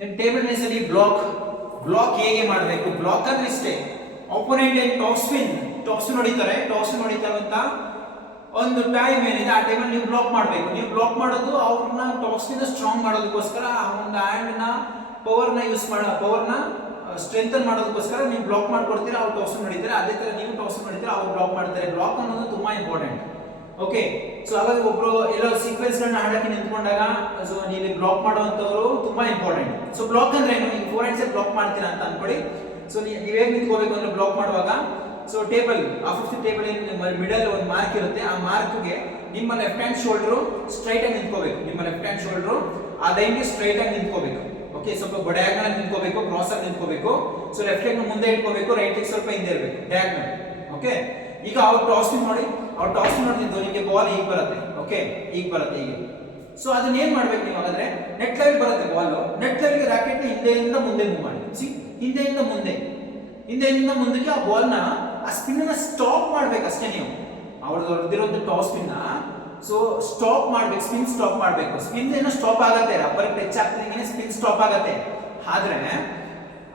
Table tennis ಅಲ್ಲಿ block block ಹೇಗೆ ಮಾಡಬೇಕು? ಬ್ಲಾಕ್ ಅಂದ್ರೆ ಇಷ್ಟೇ. ಆಪೋನೆಂಟ್ ಏನ್ ಟಾಪ್ ಸ್ಪಿನ್ ಟಾಪ್ ಸ್ಪಿನ್ ಹೊಡಿತಾರೆ ಟಾಪ್ ಸ್ಪಿನ್ ಹೊಡಿತಾರೆ ಅಂತ ಒಂದು ಟೈಮ್ ಏನಿದೆ, ಆ ಟೈಮಲ್ಲಿ ನೀವು ಬ್ಲಾಕ್ ಮಾಡಬೇಕು. ನೀವು ಬ್ಲಾಕ್ ಮಾಡೋದು ಅವ್ರನ್ನ ಟಾಪ್ ಸ್ಪಿನ್ ಸ್ಟ್ರಾಂಗ್ ಮಾಡೋದಕ್ಕೋಸ್ಕರ ಆ ಒಂದು ಹ್ಯಾಂಡ್ನ ಪವರ್ ಯೂಸ್ ಮಾಡೋ ಪವರ್ನ ಸ್ಟ್ರೆಂಥನ್ ಮಾಡೋದಕ್ಕೋಸ್ಕರ ನೀವು ಬ್ಲಾಕ್ ಮಾಡ್ಕೊಡ್ತೀರಾ, ಅವ್ರು ಟಾಪ್ ಸ್ಪಿನ್ ಹೊಡಿತಾರೆ ಅದೇ ಥರ ನೀವು ಟಾಪ್ ಸ್ಪಿನ್ ಹೊಡಿತೀರಾ ಅವ್ರು ಬ್ಲಾಕ್ ಮಾಡ್ತಾರೆ. ಬ್ಲಾಕ್ ಅನ್ನೋದು ತುಂಬಾ ಇಂಪಾರ್ಟೆಂಟ್ ಓಕೆ ಸೊ ಹಾಗಾಗಿ ಒಬ್ರು ಎಲ್ಲೋ ಸೀಕ್ವೆನ್ಸ್ ಗಳನ್ನ ಹಾಡಕ್ಕೆ ನಿಂತ್ಕೊಂಡಾಗ ಸೊ ನೀವು ಬ್ಲಾಕ್ ಮಾಡುವಂತವರು ತುಂಬಾ ಇಂಪಾರ್ಟೆಂಟ್ ಸೊ ಬ್ಲಾಕ್ ಅಂದ್ರೆ ಏನು? ನೀವು ಫೋರ್ ಹ್ಯಾಂಡ್ಸ್ ಬ್ಲಾಕ್ ಮಾಡ್ತೀರಾ ಅಂತ ಅನ್ಕೊಳ್ಳಿ. ಸೊ ನೀವು ಹೇಗೆ ನಿಂತ್ಕೋಬೇಕು ಅಂದ್ರೆ ಬ್ಲಾಕ್ ಮಾಡುವಾಗ ಸೊ ಟೇಬಲ್ ಆ ಫಿಫ್ತ್ ಟೇಬಲ್ ಮಿಡಲ್ ಒಂದು ಮಾರ್ಕ್ ಇರುತ್ತೆ, ಆ ಮಾರ್ಕ್ಗೆ ನಿಮ್ಮ ಲೆಫ್ಟ್ ಹ್ಯಾಂಡ್ ಶೋಲ್ಡರ್ ಸ್ಟ್ರೈಟ್ ಆಗಿ ನಿಂತ್ಕೋಬೇಕು. ನಿಮ್ಮ ಲೆಫ್ಟ್ ಹ್ಯಾಂಡ್ ಶೋಲ್ಡರ್ ಆ ಲೈನ್ಗೆ ಸ್ಟ್ರೈಟ್ ಆಗಿ ನಿಂತ್ಕೋಬೇಕು. ಓಕೆ ಸ್ವಲ್ಪ ಡಯಾಗ್ನಲ್ ನಿಂತ್ಕೋಬೇಕು ಕ್ರಾಸ್ ಆಗಿ ನಿಂತ್ಕೋಬೇಕು. ಸೊ ಲೆಫ್ಟ್ ಲೆಗ್ ಮುಂದೆ ಇಟ್ಕೋಬೇಕು ರೈಟ್ ಸ್ವಲ್ಪ ಹಿಂದೆ ಇರಬೇಕು ಡಯಾಗ್ನಲ್ ಓಕೆ ಈಗ ಅವ್ರು ಟಾಸ್ ಮಾಡಿ ಅವ್ರು ಟಾಸ್ ಮಾಡ್ತಿದ್ದು ನಿಮಗೆ ಬಾಲ್ ಈಗ ಬರುತ್ತೆ ಓಕೆ ಈಗ ಬರುತ್ತೆ ಈಗ ಸೊ ಅದನ್ನ ಏನ್ ಮಾಡ್ಬೇಕು ನೀವು ಹಾಗಾದ್ರೆ? ನೆಟ್ ಲೆವೆಲ್ ಬರುತ್ತೆ ಬಾಲ್ ನೆಟ್ ಲೆವೆಲ್ಗೆ ರಾಕೆಟ್ ಹಿಂದೆಯಿಂದ ಮುಂದೆ ಮೂವ್ ಮಾಡಿ. ಸಿ ಹಿಂದೆಯಿಂದ ಮುಂದೆ. ಹಿಂದೆಯಿಂದ ಮುಂದಕ್ಕೆ ಆ ಬಾಲ್ನ ಆ ಸ್ಪಿನ್ನ ಸ್ಟಾಪ್ ಮಾಡ್ಬೇಕು ಅಷ್ಟೇ ನೀವು. ಅವ್ರದ್ದು ಹೊಡೆದಿರೋದು ಟಾಸ್ ಸ್ಪಿನ್ನ ಸೊ ಸ್ಟಾಪ್ ಮಾಡ್ಬೇಕು ಸ್ಪಿನ್ ಸ್ಟಾಪ್ ಮಾಡ್ಬೇಕು. ಸ್ಪಿನ್ ಏನೋ ಸ್ಟಾಪ್ ಆಗತ್ತೆ ರಬ್ಬರ್ ಟಚ್ ಆಗ್ತಿದಂಗೆ ಸ್ಪಿನ್ ಸ್ಟಾಪ್ ಆಗತ್ತೆ. ಆದ್ರೆ,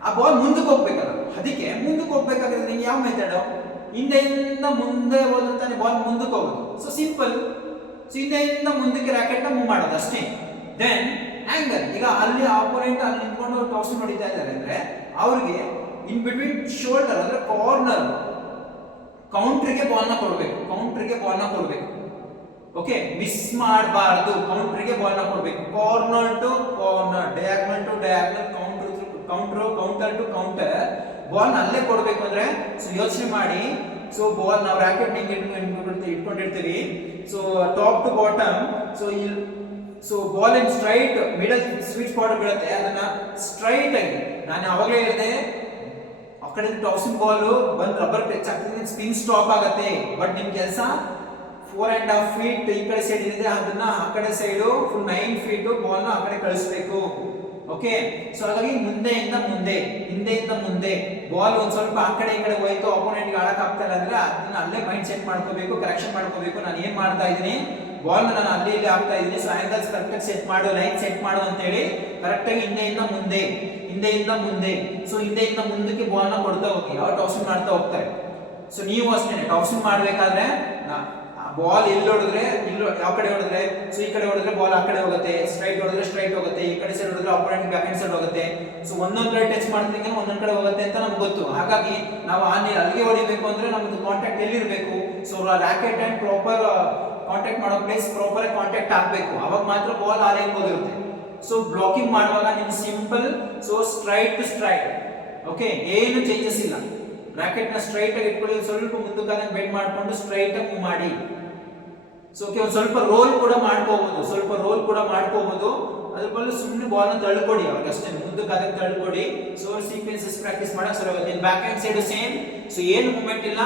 ಆ ಬಾಲ್ ಮುಂದಕ್ಕೆ ಹೋಗ್ಬೇಕಲ್ಲ. ಅದಕ್ಕೆ ಮುಂದಕ್ಕೆ ಹೋಗ್ಬೇಕಾದ್ರೆ ನಿಮ್ಗೆ ಯಾವ ಮೆಥಡ್ ಹಿಂದೆಯಿಂದ ಮುಂದೆ ಹೋದಂತಾನೆ ಬಾಲ್ ಮುಂದಕ್ಕೆ ಹೋಗೋದು. ಸೊ ಸಿಂಪಲ್ ಸೊ ಹಿಂದೆಯಿಂದ ಮುಂದಕ್ಕೆ ರ್ಯಾಕೆಟ್ ಮೂವ್ ಮಾಡೋದು ಅಷ್ಟೇ. ದೆನ್ ಆಂಗಲ್ ಈಗ ಅಲ್ಲಿ ಆಪೋನೆಂಟ್ ಅಲ್ಲಿ ನಿಂತ್ಕೊಂಡು ಟಾಸ್ ನೋಡಿತಾ ಇದ್ದಾರೆ ಅಂದ್ರೆ, ಅವ್ರಿಗೆ ಇನ್ ಬಿಟ್ವೀನ್ ಶೋಲ್ಡರ್ ಅಂದ್ರೆ ಕಾರ್ನರ್ ಕೌಂಟ್ರಿಗೆ ಬಾಲ್ನ ಕೊಡಬೇಕು. ಕೌಂಟ್ರಿಗೆ ನ ಕೊಡಬೇಕು. ಓಕೆ ಮಿಸ್ ಮಾಡಬಾರದು. ಕೌಂಟ್ರಿಗೆ ನ ಕೊಡಬೇಕು. Corner to corner diagonal to diagonal counter counter counter to counter ball ಅಲ್ಲೇ ಕೊಡಬೇಕು ಅಂದ್ರೆ ಸೊ ಯೋಚನೆ ಮಾಡಿ. ಸೊ ಬಾಲ್ ನಾವು ರಾಕೆಟ್ ಹಿಂಗೆ ಇಟ್ಕೊಂಡಿರ್ತೀವಿ. So top to bottom so ಇಲ್ಲಿ so ball in straight middle switch point ಬೀಳುತ್ತೆ. ಅದನ್ನ ಸ್ಟ್ರೈಟ್ ಆಗಿ, ನಾನು ಅವಾಗಲೇ ಹೇಳಿದೆ, ಆ ಕಡೆ ಟಾಪ್ಸಿಂಗ್ ಬಾಲ್ ಬಂದು ರಬ್ಬರ್ ಟಚ್ ಆಗ್ತದೆ ಸ್ಪಿನ್ ಸ್ಟಾಪ್ ಆಗುತ್ತೆ. ಬಟ್ ನಿಮ್ ಕೆಲಸ ಫೋರ್ ಅಂಡ್ ಹಾಫ್ ಫೀಟ್ ಈ ಕಡೆ ಸೈಡ್ ಇದೆ ಅದನ್ನ ಆ ಕಡೆ ಸೈಡು ಫುಲ್ ನೈನ್ ಫೀಟ್ ಬಾಲ್ನ ಆ ಕಡೆ ಕಳಿಸ್ಬೇಕು. ಓಕೆ ಸೊ ಹಾಗಾಗಿ ಮುಂದೆಯಿಂದ ಮುಂದೆ, ಹಿಂದೆಯಿಂದ ಮುಂದೆ ಬಾಲ್ ಒಂದ್ ಸ್ವಲ್ಪ ಆ ಕಡೆ ಈ ಕಡೆ ಹೋಯ್ತು ಅಪೋನೆಂಟ್ಗೆ ಆಡಕ್ ಆಗ್ತಾ ಇಲ್ಲ ಅಂದ್ರೆ ಅದನ್ನ ಅಲ್ಲೇ ಮೈಂಡ್ ಸೆಟ್ ಮಾಡ್ಕೋಬೇಕು ಕರೆಕ್ಷನ್ ಮಾಡ್ಕೋಬೇಕು. ನಾನು ಏನ್ ಮಾಡ್ತಾ ಇದ್ದೀನಿ? ಬಾಲ್ ನಾನು ಅಲ್ಲಿ ಇಲ್ಲಿ ಆಗ್ತಾ ಇದ್ದೀನಿ. ಸೊ ಆಂಗಲ್ಸ್ ಸೆಟ್ ಮಾಡು ಲೈನ್ ಸೆಟ್ ಮಾಡು ಅಂತ ಹೇಳಿ ಕರೆಕ್ಟ್ ಆಗಿ ಹಿಂದೆಯಿಂದ ಮುಂದೆ ಹಿಂದೆಯಿಂದ ಮುಂದೆ. ಸೊ ಹಿಂದೆಯಿಂದ ಮುಂದಕ್ಕೆ ಬಾಲ್ನ ಕೊಡ್ತಾ ಹೋಗಿ. ಅವ್ರು ಟಾಸಿಂಗ್ ಮಾಡ್ತಾ ಹೋಗ್ತಾರೆ. ಸೊ ನೀವು ಅಷ್ಟೇ ಟಾಸಿಂಗ್ ಮಾಡ್ಬೇಕಾದ್ರೆ ಬಾಲ್ ಎಲ್ಲಿ ಹೊಡೆದ್ರೆ, ಇಲ್ಲಿ ಯಾವ ಕಡೆ ಹೊಡೆದ್ರೆ ಸೊ ಈ ಕಡೆ ಹೊಡೆದ್ರೆ ಬಾಲ್ ಆ ಕಡೆ ಹೋಗುತ್ತೆ ಸ್ಟ್ರೈಟ್ ಹೊಡೆದ್ರೆ ಸ್ಟ್ರೈಟ್ ಹೋಗುತ್ತೆ, ಈ ಕಡೆ ಸೈಡ್ ಹೊಡೆದ್ರೆ ಅಪೋನೆಂಟ್ ಬ್ಯಾಕ್ ಹ್ಯಾಂಡ್ ಸೈಡ್ ಹೋಗುತ್ತೆ. ಸೊ ಒಂದೊಂದ್ ಕಡೆ ಟಚ್ ಮಾಡಿದ್ರೆ ಒಂದೊಂದ್ ಕಡೆ ಹೋಗುತ್ತೆ ಅಂತ ನಮ್ಗೆ ಗೊತ್ತು. ಹಾಗಾಗಿ ನಾವು ಆ ನೀರು ಅಲ್ಲಿಗೆ ಹೊಡಿಬೇಕು ಅಂದ್ರೆ ನಮ್ದು contact ಎಲ್ಲಿರಬೇಕು? So racket and proper contact ಮಾಡೋ ಪ್ಲೇಸ್ ಪ್ರಾಪರ್ ಕಾಂಟ್ಯಾಕ್ಟ್ ಆಗಬೇಕು. ಅವಾಗ ಮಾತ್ರ ಬಾಲ್ ಆ ಲೈನ್ ಹೋಗಿರುತ್ತೆ. ಸೊ ಬ್ಲಾಕಿಂಗ್ ಮಾಡುವಾಗ ನೀವು simple so straight to straight okay ಏನು ಚೇಂಜಸ್ ಇಲ್ಲ. ರಾಕೆಟ್ನ ಸ್ಟ್ರೈಟ್ ಆಗಿ ಇಟ್ಕೊಳ್ಳಿ ಸ್ವಲ್ಪ ಮುಂದಕ್ಕೆ ಬೆಂಡ್ ಮಾಡಿಕೊಂಡು ಸ್ಟ್ರೈಟ್ ಆಗಿ ಮಾಡಿ. ಸೊ ಕೆಲವು ಸ್ವಲ್ಪ ರೋಲ್ ಕೂಡ ಮಾಡ್ಕೋಬಹುದು ಸ್ವಲ್ಪ ರೋಲ್ ಕೂಡ ಮಾಡ್ಕೋಬಹುದು ಅದ್ರ ಬದಲು ಸುಮ್ಮನೆ ಬಾಲ್ನ ತಳ್ಕೊಡಿ ಅವ್ರಿಗೆ ಅಷ್ಟೇ ಮುಂದಕ್ಕೆ ಅದಕ್ಕೆ ತಳ್ಕೊಡಿ. ಸೊ ಸೀಕ್ವೆನ್ಸಸ್ ಪ್ರಾಕ್ಟೀಸ್ ಮಾಡಕ್ ಸರಿ ಆಗುತ್ತೆ. Backhand side same so ಏನು ಮೂಮೆಂಟ್ ಇಲ್ಲ.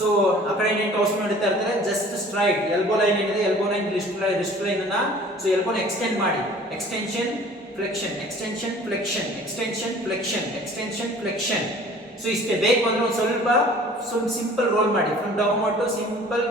ಸೊ ಆ ಕಡೆ ಏನೇನು ಟಾಸ್ ಇರ್ತಾರೆ ಜಸ್ಟ್ ಸ್ಟ್ರೈಟ್ ಎಲ್ಬೋ ಲೈನ್ ಏನಿದೆ elbow line wrist wrist line ಅನ್ನ ಸೊ ಎಲ್ಬೋನ ಎಕ್ಸ್ಟೆಂಡ್ ಮಾಡಿ. Extension flexion extension flexion extension flexion extension flexion so ಇಷ್ಟೇ. ಬೇಕು ಅಂದ್ರೆ ಒಂದು ಸ್ವಲ್ಪ ಸ್ವಲ್ಪ ಸಿಂಪಲ್ ರೋಲ್ ಮಾಡಿ. ಫ್ರಮ್ ಡೌನ್ ಟು ಸಿಂಪಲ್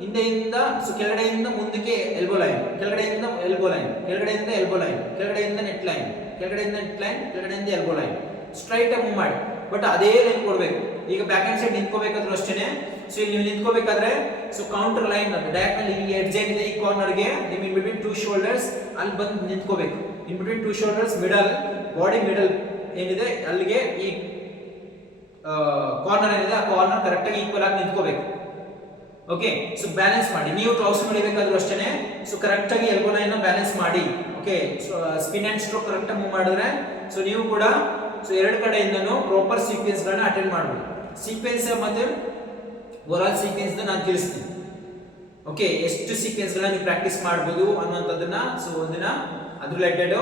ಹಿಂದೆಯಿಂದ ಸೊ ಕೆಳಗಡೆಯಿಂದ ಮುಂದಕ್ಕೆ ಎಲ್ಬೋ ಲೈನ್ ಕೆಳಗಡೆಯಿಂದ ಎಲ್ಬೋ ಲೈನ್ ಕೆಳಗಡೆಯಿಂದ ಎಲ್ಬೋ ಲೈನ್ ಕೆಳಗಡೆಯಿಂದ ನೆಟ್ ಲೈನ್ ಕೆಳಗಡೆಯಿಂದ ನೆಟ್ ಲೈನ್ ಕೆಳಗಡೆಯಿಂದ ಎಲ್ಬೋ ಲೈನ್ ಸ್ಟ್ರೈಟ್ ಆಗಿ ಮೂವ್ ಮಾಡಿ. ಬಟ್ ಅದೇ ಲೈನ್ ಕೊಡಬೇಕು. ಈಗ ಬ್ಯಾಕ್ ಹ್ಯಾಂಡ್ ಸೈಡ್ ನಿಂತ್ಕೋಬೇಕಾದ್ರೂ ಅಷ್ಟೇನೆ. ಸೊ ಇಲ್ಲಿ ನೀವು ನಿಂತ್ಕೋಬೇಕಾದ್ರೆ ಸೊ ಕೌಂಟರ್ ಲೈನ್ ಡಯಾಗ್ನಲ್ ಈ ಎಡ್ಜ್ ಏನಿದೆ ಈ ಕಾರ್ನರ್ಗೆ ನಿಮ್ ಇನ್ ಬಿಟ್ವೀನ್ ಟೂ ಶೋಲ್ಡರ್ಸ್ ಅಲ್ಲಿ ಬಂದು ನಿಂತ್ಕೋಬೇಕು. In between two shoulders middle body middle ಏನಿದೆ, ಅಲ್ಲಿಗೆ ಈ ಕಾರ್ನರ್ ಏನಿದೆ, ಆ ಕಾರ್ನರ್ ಕರೆಕ್ಟಾಗಿ ಈಕ್ವಲ್ ಆಗಿ ನಿಂತ್ಕೋಬೇಕು. ಓಕೆ ಸೊ ಬ್ಯಾಲೆನ್ಸ್ ಮಾಡಿ. ನೀವು ಟಾಸ್ ಮಾಡಿಬೇಕಾದ್ರೂ ಅಷ್ಟೇ ಸೊ ಕರೆಕ್ಟ್ ಆಗಿ ಎಲ್ಬೋ ಲೈನ್ ಬ್ಯಾಲೆನ್ಸ್ ಮಾಡಿ. Okay spin and stroke correct ಆಗಿ ಮೂವ್ ಮಾಡಿದ್ರೆ ಸೊ ನೀವು ಕೂಡ ಸೊ ಎರಡು ಕಡೆಯಿಂದನೂ ಪ್ರಾಪರ್ ಸೀಕ್ವೆನ್ಸ್ ಗಳನ್ನ ಅಟೆಂಡ್ ಮಾಡಬಹುದು ಸೀಕ್ವೆನ್ಸ್ ಮತ್ತೆ ಓವರಾಲ್ ಸೀಕ್ವೆನ್ಸ್ ನಾನು ತಿಳಿಸ್ತೀನಿ. ಓಕೆ ಎಷ್ಟು ಸೀಕ್ವೆನ್ಸ್ ಗಳನ್ನ ನೀವು ಪ್ರಾಕ್ಟೀಸ್ ಮಾಡಬಹುದು ಅನ್ನುವಂಥದ್ದನ್ನ ಸೊ ಒಂದಿನ ಅದ್ರ ರಿಲೇಟೆಡ್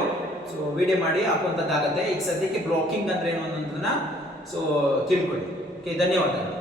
ಸೊ ವಿಡಿಯೋ ಮಾಡಿ ಹಾಕುವಂಥದ್ದಾಗತ್ತೆ. ಈಗ ಸದ್ಯಕ್ಕೆ ಬ್ಲಾಕಿಂಗ್ ಅಂದ್ರೆ ಏನು ಅನ್ನೋದನ್ನ ಸೊ ತಿಳ್ಕೊಳ್ಳಿ. ಓಕೆ ಧನ್ಯವಾದಗಳು.